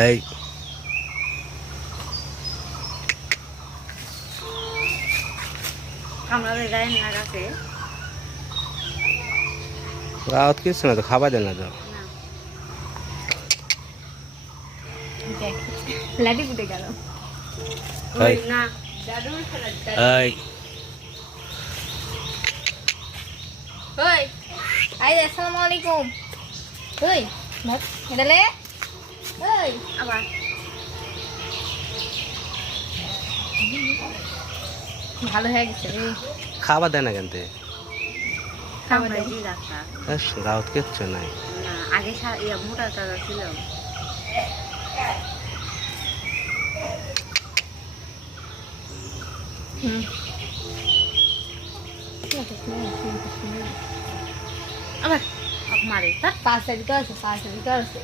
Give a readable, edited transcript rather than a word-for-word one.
এই কামড়ালে যায় না গাছে। রাত কিছু না তো খাবার দেন না তো। না দেখ লাঠি ফুটে গেল। ওই এই না দাদুর খেলা এই ওই আই আসসালামু আলাইকুম। ওই ভাত এটা লে। ওই আবার ভালো হয়ে গেছে রে। খাবার দেন না কেনতে। কামড়াইছি গাছটা। রাত কিচ্ছু নাই। না আগে মোটা তাজা ছিল। হুম আবার মারে তার পাঁচ সাইড আছে, পাঁচ সাইড আছে।